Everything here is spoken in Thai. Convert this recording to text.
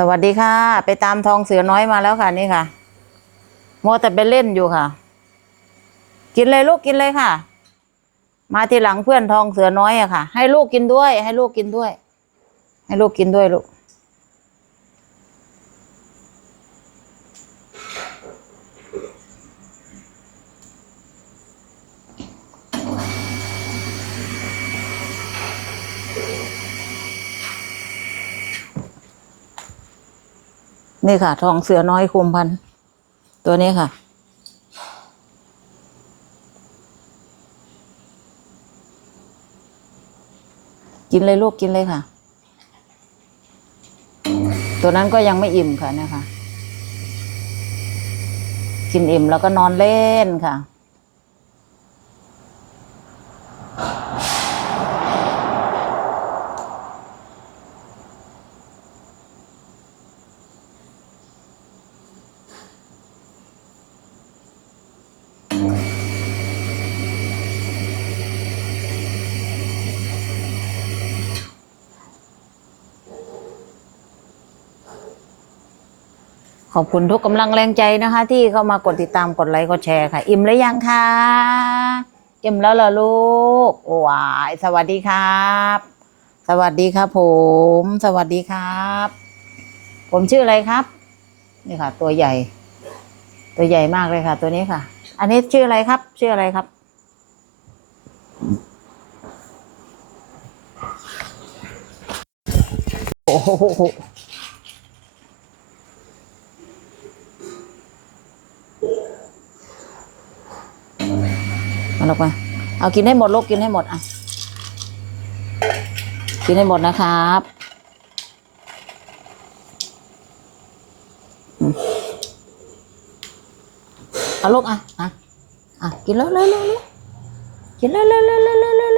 สวัสดีค่ะ ไปตามทองเสือน้อยมาแล้วค่ะนี่ค่ะมัวแต่ไปเล่นอยู่ค่ะ กินเลยลูกกินเลยค่ะ มาทีหลังเพื่อนทองเสือน้อยอะค่ะ ให้ลูกกินด้วย ให้ลูกกินด้วย ให้ลูกกินด้วยลูก นี่ค่ะ ทองเสือน้อยคุมพัน ตัวนี้ค่ะ กินเลยลูกกินเลยค่ะ ตัวนั้นก็ยังไม่อิ่มค่ะนะคะ กินอิ่มแล้วก็นอนเล่นค่ะ ขอบคุณทุกกำลังแรงใจนะคะ ที่เข้ามากดติดตามกดไลค์กดแชร์ค่ะ อิ่มหรือยังคะอิ่มแล้วเหรอลูกโอ้วายสวัสดีครับ สวัสดีครับผม สวัสดีครับ ผมชื่ออะไรครับ นี่ค่ะ ตัวใหญ่ ตัวใหญ่มากเลยค่ะ ตัวนี้ค่ะ อันนี้ชื่ออะไรครับ ชื่ออะไรครับโอ้โห มาลงมาเอากินให้หมดลูกกินให้หมดอะ กินให้หมดนะครับเอาลูกอะอะอะกินแล้วเร็วเร็วเร็วกินแล้วเร็วเร็วเร็วเร็ว